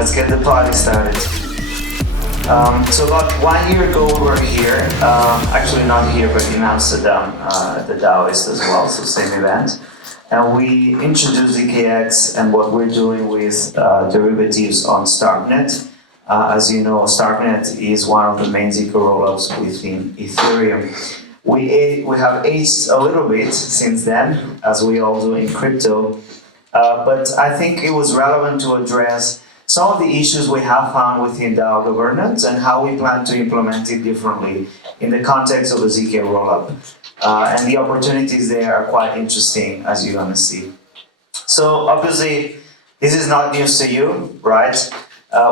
let's get the party started. So about 1 year ago we were here, actually not here but in Amsterdam, at the DAOs as well, so same event. And we introduced ZKX and what we're doing with derivatives on Starknet. As you know, Starknet is one of the main ZK rollups within Ethereum. We have aged a little bit since then, as we all do in crypto, but I think it was relevant to address some of the issues we have found within DAO governance and how we plan to implement it differently in the context of a ZK rollup. And the opportunities there are quite interesting, as you're going to see. So obviously, this is not news to you, right?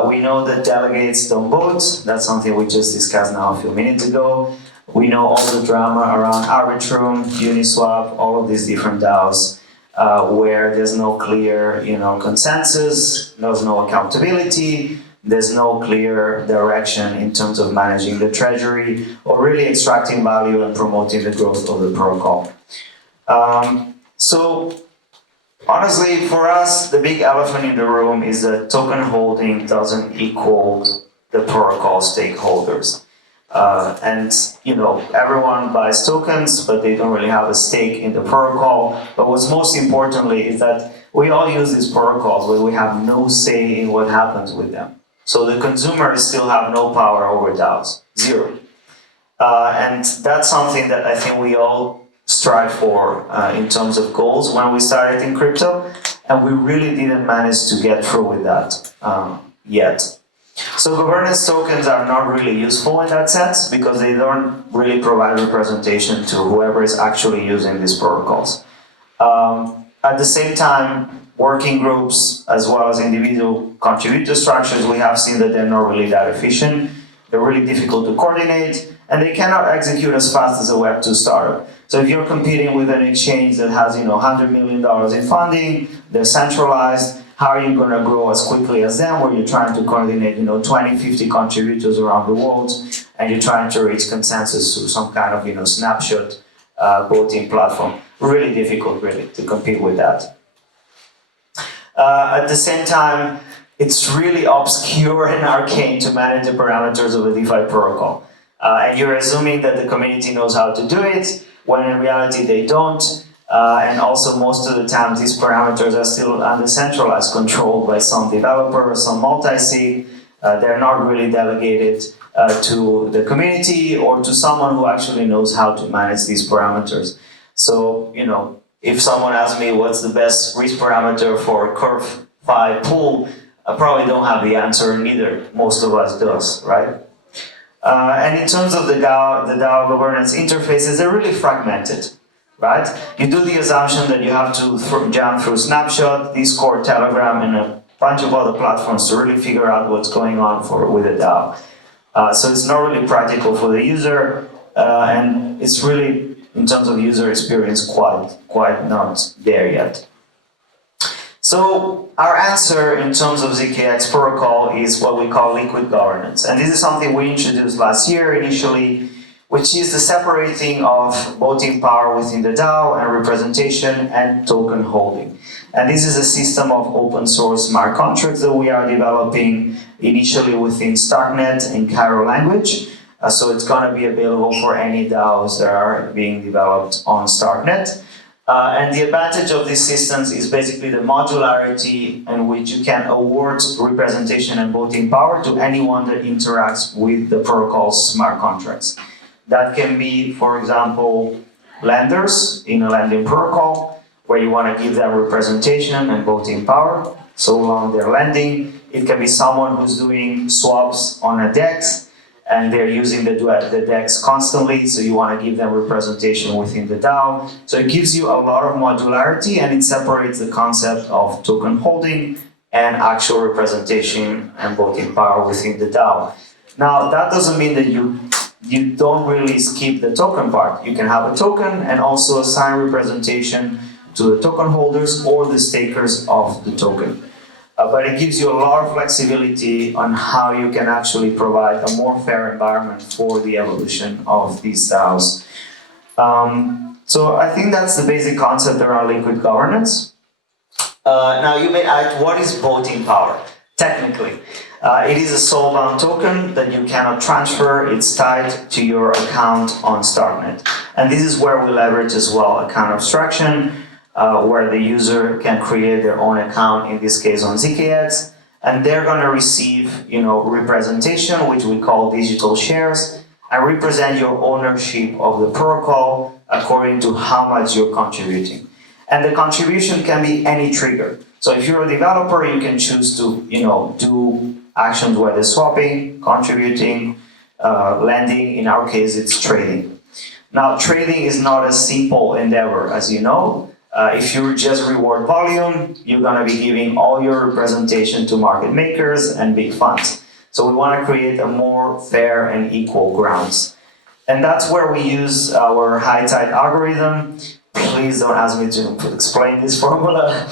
We know that delegates don't vote. That's something we just discussed now a few minutes ago. We know all the drama around Arbitrum, Uniswap, all of these different DAOs, where there's no clear, consensus, there's no accountability, there's no clear direction in terms of managing the treasury or really extracting value and promoting the growth of the protocol. So honestly, for us, the big elephant in the room is that token holding doesn't equal the protocol stakeholders. Everyone buys tokens, but they don't really have a stake in the protocol. But what's most importantly is that we all use these protocols, but we have no say in what happens with them. So the consumers still have no power over DAOs, zero. And that's something that I think we all strive for in terms of goals when we started in crypto, and we really didn't manage to get through with that yet. So governance tokens are not really useful in that sense because they don't really provide representation to whoever is actually using these protocols. At the same time, working groups as well as individual contributor structures, we have seen that they're not really that efficient. They're really difficult to coordinate, and they cannot execute as fast as a Web2 startup. So if you're competing with an exchange that has $100 million in funding, they're centralized, how are you going to grow as quickly as them, where you're trying to coordinate 20, 50 contributors around the world, and you're trying to reach consensus through some kind of snapshot voting platform. Really difficult, really, to compete with that. At the same time, it's really obscure and arcane to manage the parameters of a DeFi protocol. And you're assuming that the community knows how to do it, when in reality they don't. And also most of the time these parameters are still under centralized control by some developer or some multi-sig. They're not really delegated to the community or to someone who actually knows how to manage these parameters. So, if someone asks me what's the best risk parameter for Curve 5 pool, I probably don't have the answer, neither most of us does, right? And in terms of the DAO governance interfaces, they're really fragmented, right? You do the assumption that you have to jump through Snapshot, Discord, Telegram, and a bunch of other platforms to really figure out what's going on with a DAO. So it's not really practical for the user, and it's really, in terms of user experience, quite not there yet. So our answer in terms of ZKX protocol is what we call liquid governance. And this is something we introduced last year initially, which is the separating of voting power within the DAO and representation and token holding. And this is a system of open source smart contracts that we are developing initially within Starknet in Cairo language. So it's going to be available for any DAOs that are being developed on Starknet. And the advantage of these systems is basically the modularity in which you can award representation and voting power to anyone that interacts with the protocol's smart contracts. That can be, for example, lenders in a lending protocol, where you want to give them representation and voting power, so long they're lending. It can be someone who's doing swaps on a DEX, and they're using the DEX constantly, so you want to give them representation within the DAO. So it gives you a lot of modularity, and it separates the concept of token holding and actual representation and voting power within the DAO. Now, that doesn't mean that you don't really skip the token part. You can have a token and also assign representation to the token holders or the stakers of the token. But it gives you a lot of flexibility on how you can actually provide a more fair environment for the evolution of these DAOs. So I think that's the basic concept around liquid governance. Now you may ask, what is voting power? technically. It is a soul-bound token that you cannot transfer. It's tied to your account on Starknet. And this is where we leverage as well account abstraction, where the user can create their own account, in this case on ZKX, and they're going to receive, representation, which we call digital shares, and represent your ownership of the protocol according to how much you're contributing. And the contribution can be any trigger. So if you're a developer, you can choose to, do actions whether swapping, contributing, lending. In our case, it's trading. Now, trading is not a simple endeavor, as you know. If you just reward volume, you're going to be giving all your representation to market makers and big funds. So we want to create a more fair and equal grounds. And that's where we use our high tide algorithm. Please don't ask me to explain this formula.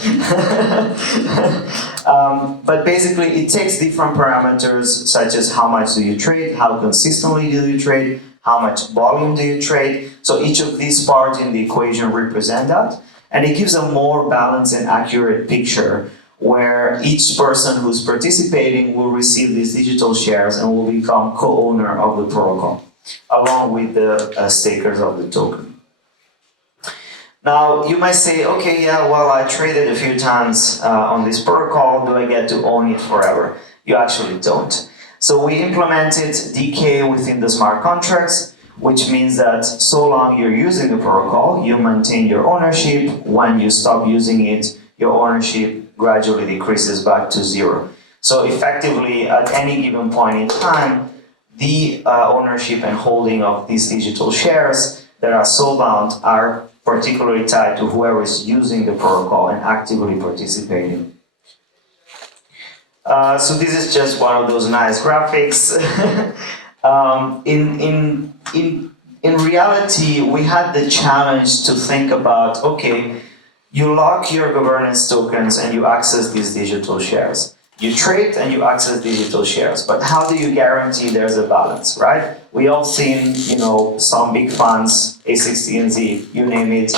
But basically, it takes different parameters, such as how much do you trade, how consistently do you trade, how much volume do you trade. So each of these parts in the equation represent that. And it gives a more balanced and accurate picture where each person who's participating will receive these digital shares and will become co-owner of the protocol, along with the stakers of the token. Now, you might say, okay, yeah, well, I traded a few times on this protocol. Do I get to own it forever? You actually don't. So we implemented decay within the smart contracts, which means that so long you're using the protocol, you maintain your ownership. When you stop using it, your ownership gradually decreases back to zero. So effectively, at any given point in time, the ownership and holding of these digital shares that are soul-bound are particularly tied to whoever is using the protocol and actively participating. So this is just one of those nice graphics. In reality, we had the challenge to think about, okay, you lock your governance tokens and you access these digital shares. You trade and you access digital shares, but how do you guarantee there's a balance, right? We all seen, some big funds, A16Z, you name it,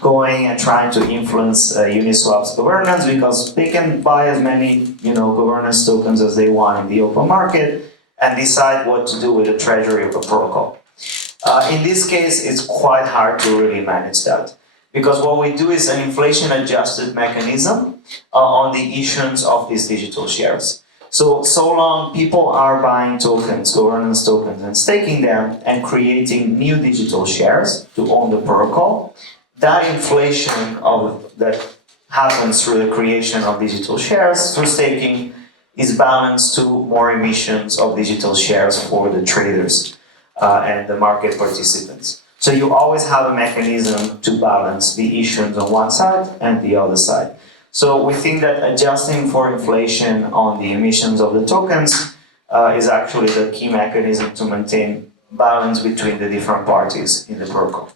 going and trying to influence Uniswap's governance because they can buy as many, governance tokens as they want in the open market and decide what to do with the treasury of a protocol. In this case, it's quite hard to really manage that because what we do is an inflation-adjusted mechanism on the issuance of these digital shares. So long people are buying tokens, governance tokens, and staking them and creating new digital shares to own the protocol, that inflation that happens through the creation of digital shares through staking is balanced to more emissions of digital shares for the traders and the market participants. So you always have a mechanism to balance the issuance on one side and the other side. So we think that adjusting for inflation on the emissions of the tokens is actually the key mechanism to maintain balance between the different parties in the protocol.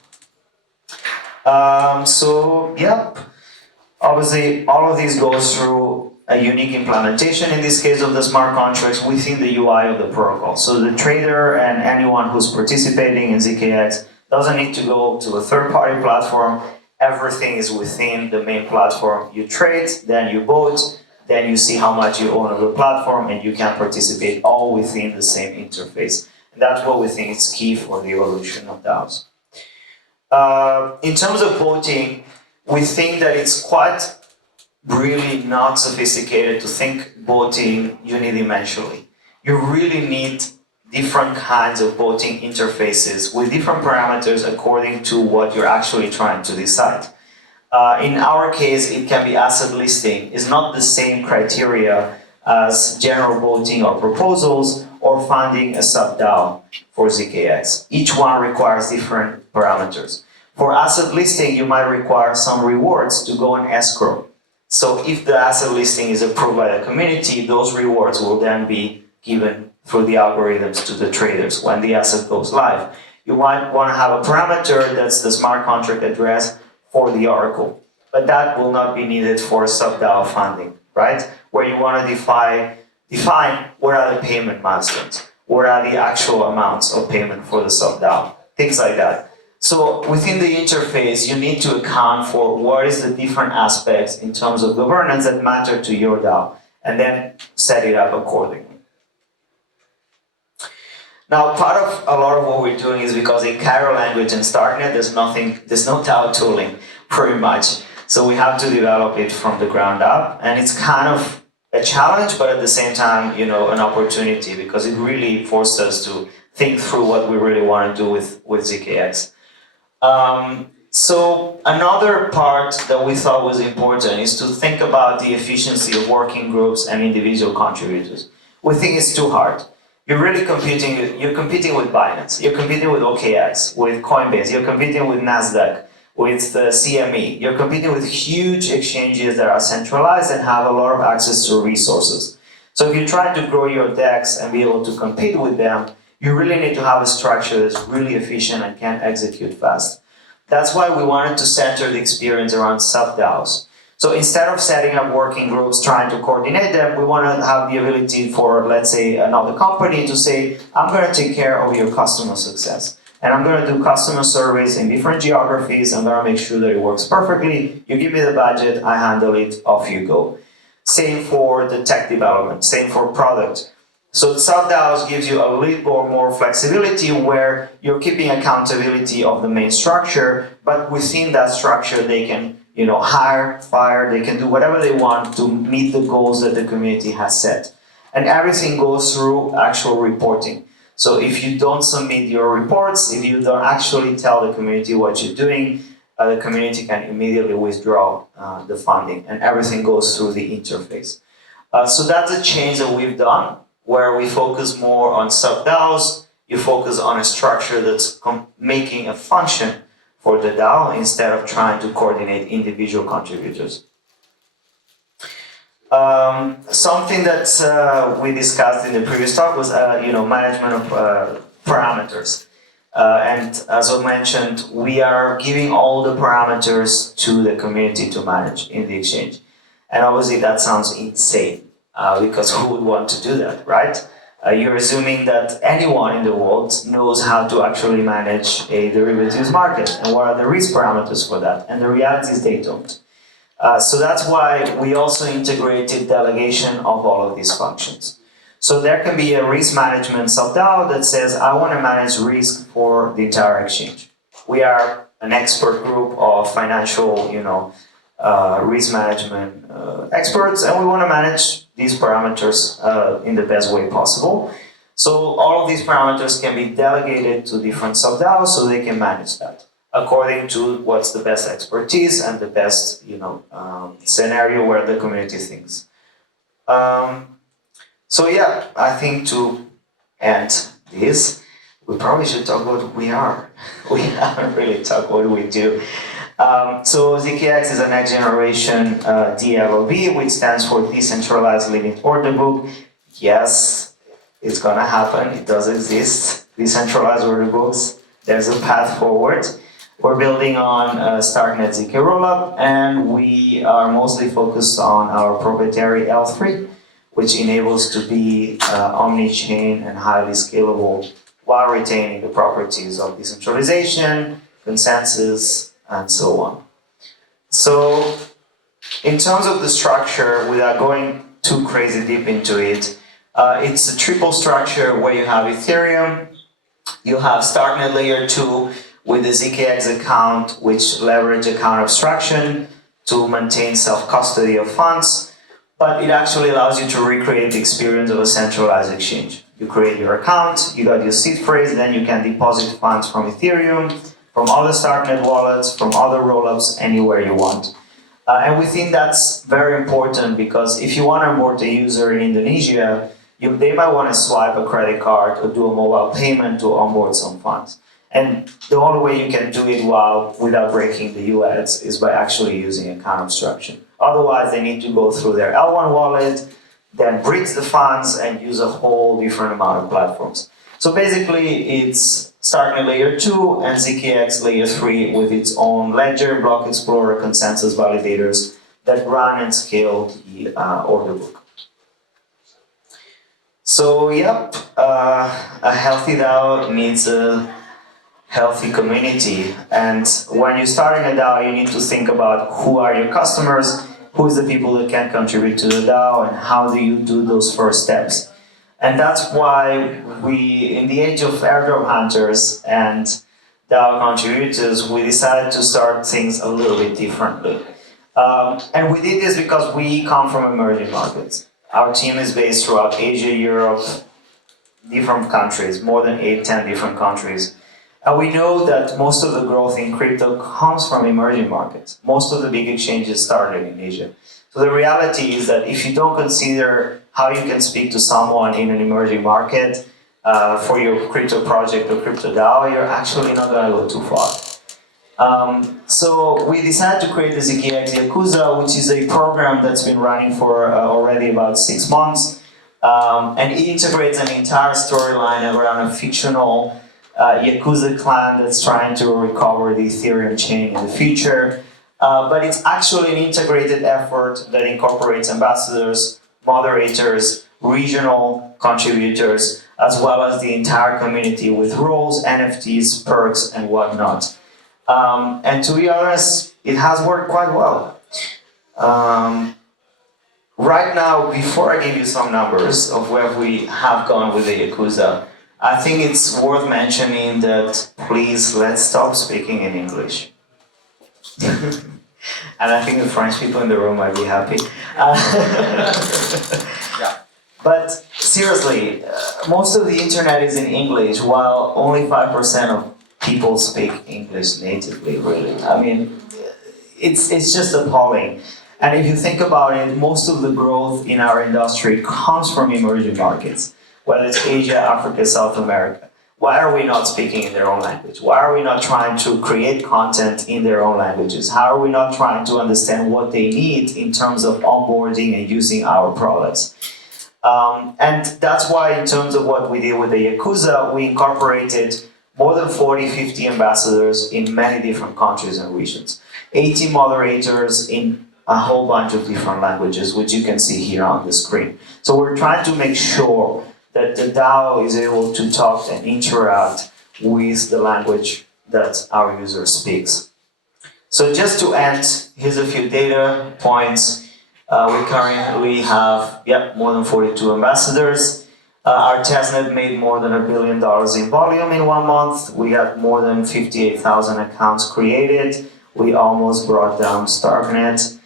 Obviously all of this goes through a unique implementation, in this case of the smart contracts, within the UI of the protocol. So the trader and anyone who's participating in ZKX doesn't need to go to a third-party platform. Everything is within the main platform. You trade, then you vote, then you see how much you own of the platform, and you can participate all within the same interface. And that's what we think is key for the evolution of DAOs. In terms of voting, we think that it's quite really not sophisticated to think voting unidimensionally. You really need different kinds of voting interfaces with different parameters according to what you're actually trying to decide. In our case, it can be asset listing. It's not the same criteria as general voting or proposals or funding a subdao for ZKX. Each one requires different parameters. For asset listing, you might require some rewards to go in escrow. So if the asset listing is approved by the community, those rewards will then be given through the algorithms to the traders when the asset goes live. You might want to have a parameter that's the smart contract address for the oracle, but that will not be needed for subdao funding, right? Where you want to define what are the payment milestones, what are the actual amounts of payment for the subdao, things like that. So within the interface, you need to account for what is the different aspects in terms of governance that matter to your DAO. and then set it up accordingly. Now, part of a lot of what we're doing is because in Cairo language and Starknet, there's no DAO tooling, pretty much. So we have to develop it from the ground up, and it's kind of a challenge, but at the same time, an opportunity, because it really forced us to think through what we really want to do with ZKX. So another part that we thought was important is to think about the efficiency of working groups and individual contributors. We think it's too hard. You're really competing with Binance, you're competing with OKX, with Coinbase, you're competing with NASDAQ, with the CME. You're competing with huge exchanges that are centralized and have a lot of access to resources. So if you're trying to grow your DEX and be able to compete with them, you really need to have a structure that's really efficient and can execute fast. That's why we wanted to center the experience around subdaos. So instead of setting up working groups, trying to coordinate them, we want to have the ability for, let's say, another company to say, I'm going to take care of your customer success. And I'm going to do customer surveys in different geographies. I'm going to make sure that it works perfectly. You give me the budget, I handle it, off you go. Same for the tech development, same for product. So subdaos gives you a little more flexibility where you're keeping accountability of the main structure, but within that structure they can hire, fire, they can do whatever they want to meet the goals that the community has set. And everything goes through actual reporting. So if you don't submit your reports, if you don't actually tell the community what you're doing, the community can immediately withdraw the funding, and everything goes through the interface. So that's a change that we've done, where we focus more on subdaos. You focus on a structure that's making a function for the DAO instead of trying to coordinate individual contributors. Something that we discussed in the previous talk was management of parameters. And as I mentioned, we are giving all the parameters to the community to manage in the exchange. And obviously that sounds insane, because who would want to do that, right? You're assuming that anyone in the world knows how to actually manage a derivatives market and what are the risk parameters for that. And the reality is they don't. So that's why we also integrated delegation of all of these functions. So there can be a risk management subDAO that says, I want to manage risk for the entire exchange. We are an expert group of financial, risk management experts, and we want to manage these parameters in the best way possible. So all of these parameters can be delegated to different subDAOs so they can manage that according to what's the best expertise and the best, scenario where the community thinks. So yeah, I think to end this, we probably should talk about who we are. We haven't really talked what we do. So ZKX is a next generation DLOB, which stands for Decentralized Limit Order Book. Yes, it's gonna happen, it does exist. Decentralized order books, there's a path forward. We're building on Starknet ZK rollup, and we are mostly focused on our proprietary L3, which enables to be omni-chain and highly scalable while retaining the properties of decentralization, consensus, and so on. So, in terms of the structure, without going too crazy deep into it, it's a triple structure where you have Ethereum, you have Starknet layer 2 with the ZKX account, which leverage account abstraction to maintain self-custody of funds, but it actually allows you to recreate the experience of a centralized exchange. You create your account, you got your seed phrase, then you can deposit funds from Ethereum, from other Starknet wallets, from other rollups, anywhere you want. And we think that's very important because if you want to onboard a user in Indonesia, they might want to swipe a credit card or do a mobile payment to onboard some funds. And the only way you can do it without breaking the UX is by actually using account abstraction. Otherwise, they need to go through their L1 wallet, then bridge the funds and use a whole different amount of platforms. So basically, it's Starknet layer 2 and ZKX layer 3 with its own ledger, block explorer, consensus validators that run and scale the order book. So, yep, a healthy DAO needs a healthy community. And when you're starting a DAO, you need to think about who are your customers, who is the people that can contribute to the DAO, and how do you do those first steps. And that's why we, in the age of airdrop hunters and DAO contributors, we decided to start things a little bit differently. And we did this because we come from emerging markets. Our team is based throughout Asia, Europe, different countries, more than 8-10 different countries. And we know that most of the growth in crypto comes from emerging markets. Most of the big exchanges started in Asia. So the reality is that if you don't consider how you can speak to someone in an emerging market for your crypto project or crypto DAO, you're actually not going to go too far. So we decided to create the ZKX Yakuza, which is a program that's been running for already about 6 months. And it integrates an entire storyline around a fictional Yakuza clan that's trying to recover the Ethereum chain in the future. But it's actually an integrated effort that incorporates ambassadors, moderators, regional contributors, as well as the entire community with roles, NFTs, perks, and whatnot. And to be honest, it has worked quite well. Right now, before I give you some numbers of where we have gone with the Yakuza, I think it's worth mentioning that please let's stop speaking in English. And I think the French people in the room might be happy. Yeah. But seriously, most of the internet is in English, while only 5% of people speak English natively, really. I mean, it's just appalling. And if you think about it, most of the growth in our industry comes from emerging markets, whether it's Asia, Africa, South America. Why are we not speaking in their own language? Why are we not trying to create content in their own languages? How are we not trying to understand what they need in terms of onboarding and using our products? And that's why in terms of what we did with the Yakuza, we incorporated more than 40, 50 ambassadors in many different countries and regions. 80 moderators in a whole bunch of different languages, which you can see here on the screen. So we're trying to make sure that the DAO is able to talk and interact with the language that our user speaks. So just to end, here's a few data points. We currently have more than 42 ambassadors. Our testnet made more than $1 billion in volume in 1 month. We got more than 58,000 accounts created. We almost brought down Starknet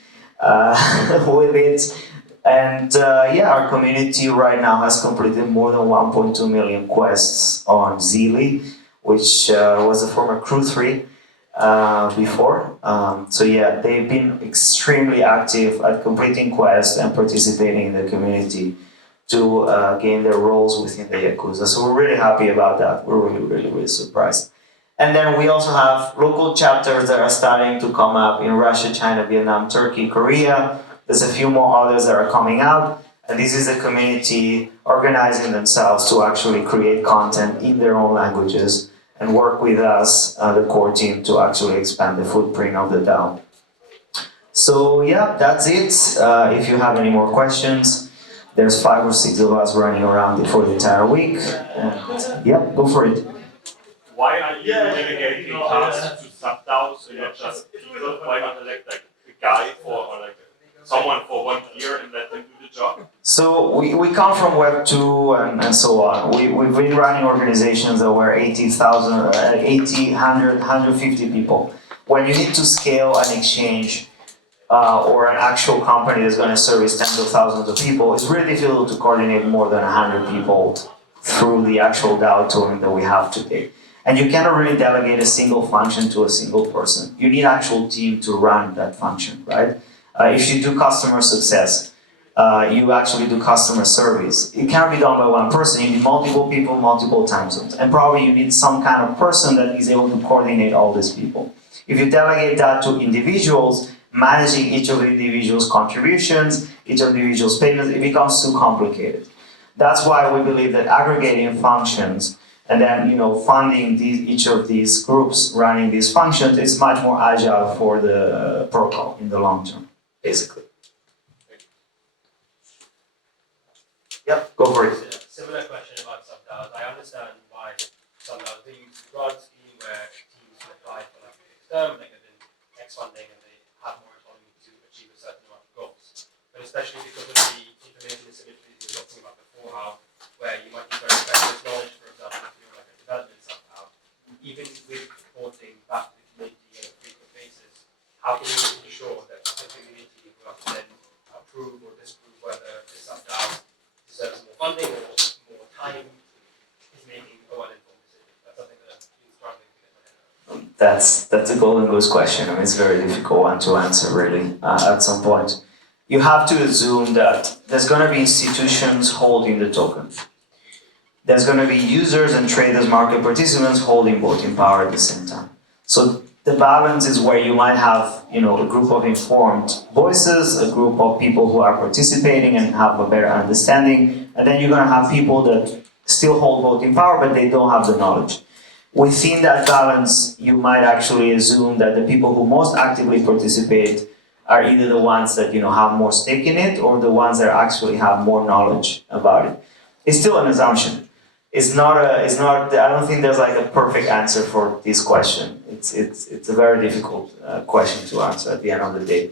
with it. And our community right now has completed more than 1.2 million quests on Zili, which was a former Crew3 before. So they've been extremely active at completing quests and participating in the community to gain their roles within the Yakuza. So we're really happy about that. We're really surprised. And then we also have local chapters that are starting to come up in Russia, China, Vietnam, Turkey, Korea. There's a few more others that are coming out. And this is the community organizing themselves to actually create content in their own languages and work with us, the core team, to actually expand the footprint of the DAO. So that's it. If you have any more questions, there's 5 or 6 of us running around for the entire week. And, go for it. Why are you delegating tasks to subdaos and not just people? Why not elect like a guy or like someone for 1 year and let them do the job? So we come from Web 2 and so on. We've been running organizations that were 80,000, 80, 100, 150 people. When you need to scale an exchange or an actual company that's going to service tens of thousands of people, it's really difficult to coordinate more than 100 people through the actual DAO tooling that we have today. And you cannot really delegate a single function to a single person. You need an actual team to run that function, right? If you do customer success, you actually do customer service. It can't be done by one person. You need multiple people, multiple time zones. And probably you need some kind of person that is able to coordinate all these people. If you delegate that to individuals, managing each of the individuals' contributions, each of the individuals' payments, it becomes too complicated. That's why we believe that aggregating functions and then funding each of these groups running these functions is much more agile for the protocol in the long term, basically. Yep, go for it. Similar question about subdaos. I understand why subdaos they use grant scheme where teams apply for like a fixed term, they get in X funding and they have more autonomy to achieve a certain amount of goal. even with reporting back to the community on a frequent basis, how can you ensure that the community will then approve or disapprove whether this subDAO deserves more funding or more time is making a well-informed decision? That's something that I've been struggling to get my head around. That's a golden goose question. I mean, it's a very difficult one to answer, really, at some point. You have to assume that there's going to be institutions holding the token. There's going to be users and traders, market participants holding voting power at the same time. So the balance is where you might have, a group of informed voices, a group of people who are participating and have a better understanding, and then you're going to have people that still hold voting power, but they don't have the knowledge. Within that balance, you might actually assume that the people who most actively participate are either the ones that have more stake in it, or the ones that actually have more knowledge about it. It's still an assumption. It's not. I don't think there's like a perfect answer for this question. It's a very difficult question to answer at the end of the day.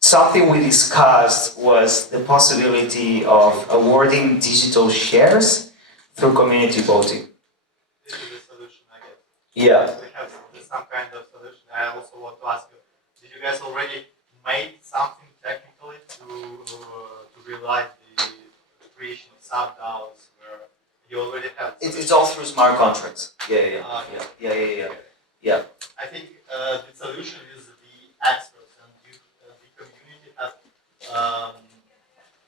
Something we discussed was the possibility of awarding digital shares through community voting. This is the solution, I guess. Yeah. We have some kind of solution. I also want to ask you, did you guys already made something technically to realize the creation of subDAOs where you already have? It's all through smart contracts. Yeah. I think the solution is the experts, and the community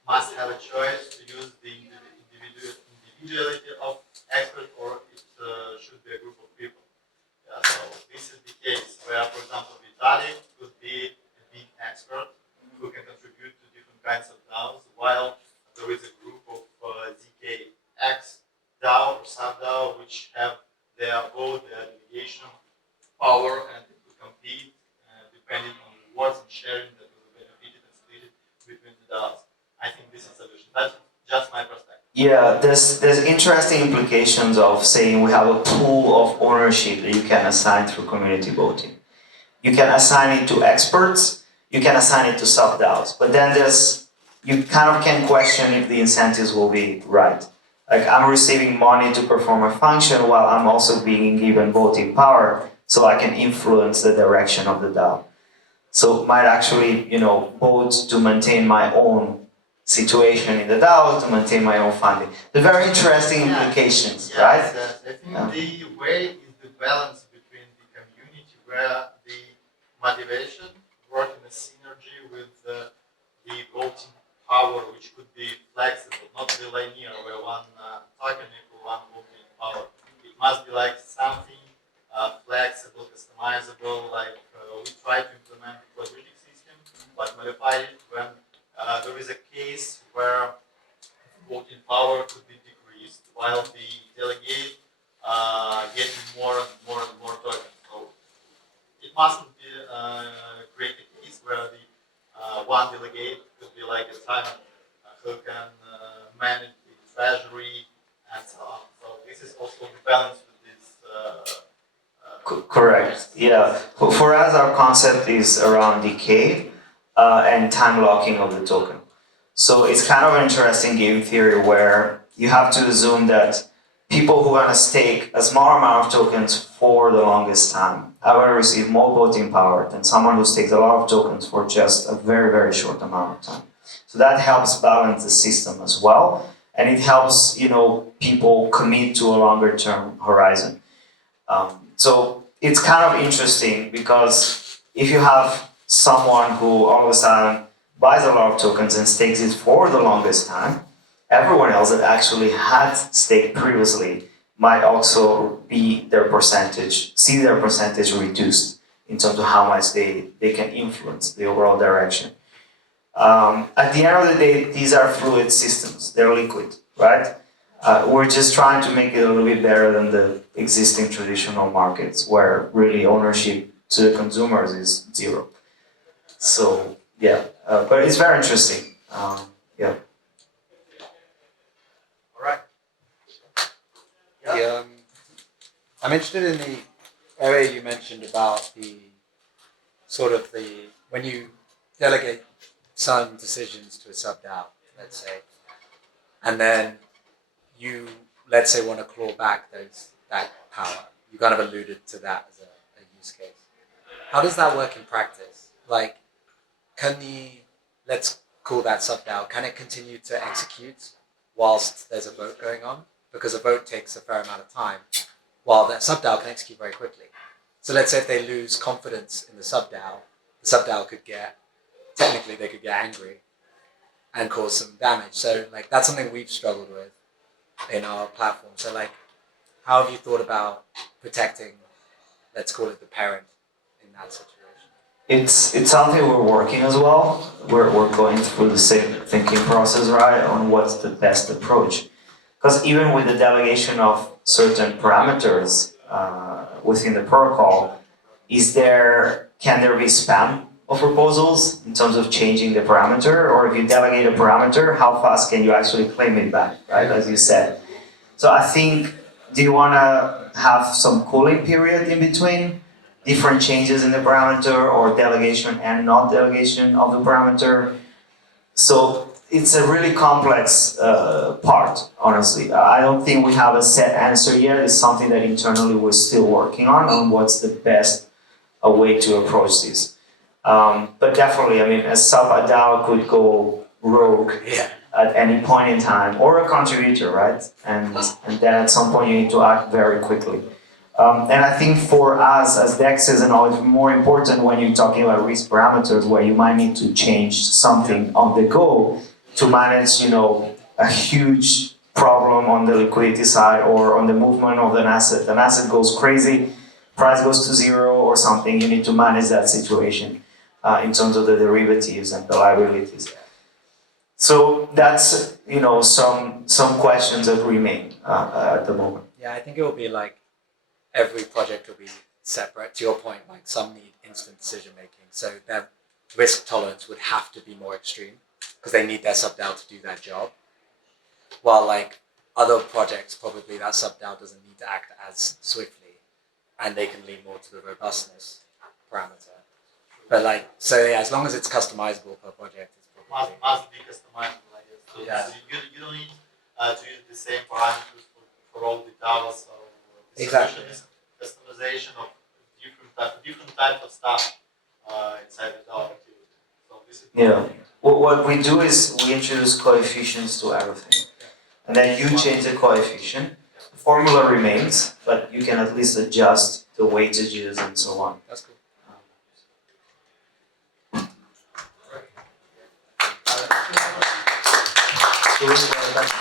must have a choice to use the individuality of experts, or it should be a group of people. So this is the case where, for example, Vitaly could be a big expert who can contribute to different kinds of DAOs, while there is a group of ZKX DAO or subDAO which have their vote, their delegation power, and to compete depending on rewards and sharing that will be benefited and split between the DAOs. I think this is a solution. That's just my perspective. Yeah, there's interesting implications of saying we have a pool of ownership that you can assign through community voting. You can assign it to experts, you can assign it to subDAOs, but then you kind of can question if the incentives will be right. Like, I'm receiving money to perform a function while I'm also being given voting power so I can influence the direction of the DAO. So might actually, vote to maintain my own situation in the DAO, to maintain my own funding. The very interesting implications, right? Yes, I think the way is the balance between the community where the motivation work in a synergy with the voting power, which could be flexible, not be linear, where one token equal one voting power. It must be like something flexible, customizable, like we try to implement the quadratic system, but modify it when there is a case where voting power could be decreased, while the delegate getting more and more tokens. So it mustn't be create a case where the one delegate could be like a time who can manage the treasury and so on. So this is also the balance with this. Correct. Yeah. For us, our concept is around decay and time locking of the token. So it's kind of an interesting game theory where you have to assume that people who are going to stake a small amount of tokens for the longest time are going to receive more voting power than someone who stakes a lot of tokens for just a very, very short amount of time. So that helps balance the system as well, and it helps people commit to a longer term horizon. So it's kind of interesting because if you have someone who all of a sudden buys a lot of tokens and stakes it for the longest time, everyone else that actually had staked previously might also see their percentage reduced in terms of how much they can influence the overall direction. At the end of the day, these are fluid systems. They're liquid, right? We're just trying to make it a little bit better than the existing traditional markets where really ownership to the consumers is zero. So, yeah, but it's very interesting. Yeah. All right. I'm interested in the area you mentioned about when you delegate some decisions to a subDAO, let's say, and then you let's say, want to claw back that power. You kind of alluded to that as a use case. How does that work in practice? Like, let's call that subDAO, can it continue to execute whilst there's a vote going on? Because a vote takes a fair amount of time, while that subDAO can execute very quickly. So let's say if they lose confidence in the subDAO could technically they could get angry and cause some damage. So like that's something we've struggled with in our platform. So like, how have you thought about protecting, let's call it the parent in that situation? It's something we're working as well. We're going through the same thinking process, right, on what's the best approach. Because even with the delegation of certain parameters within the protocol, can there be spam of proposals in terms of changing the parameter? Or if you delegate a parameter, how fast can you actually claim it back, right, as you said? So I think, do you want to have some cooling period in between? Different changes in the parameter or delegation and not delegation of the parameter. So it's a really complex part, honestly. I don't think we have a set answer yet. It's something that internally we're still working on what's the best way to approach this. But definitely, I mean, a sub-DAO could go rogue at any point in time, or a contributor, right? And then at some point you need to act very quickly. And I think for us as DEXs and all, it's more important when you're talking about risk parameters where you might need to change something on the go to manage, a huge problem on the liquidity side or on the movement of an asset. An asset goes crazy, price goes to zero or something, you need to manage that situation in terms of the derivatives and the liabilities. So that's, some questions that remain at the moment. Yeah, I think it will be like, every project will be separate. To your point, like some need instant decision making, so their risk tolerance would have to be more extreme because they need their subDAO to do their job. While like other projects, probably that subDAO doesn't need to act as swiftly, and they can lean more to the robustness parameter. But like, so yeah, as long as it's customizable per project, it's probably Must be customizable, I guess. So Yeah. you don't need to use the same parameters for all the DAOs or Exactly. Customization of different type of stuff inside the DAO activity. So this is What we do is we introduce coefficients to everything. And then you change the coefficient. The formula remains, but you can at least adjust the weightages and so on. that's cool. So, that's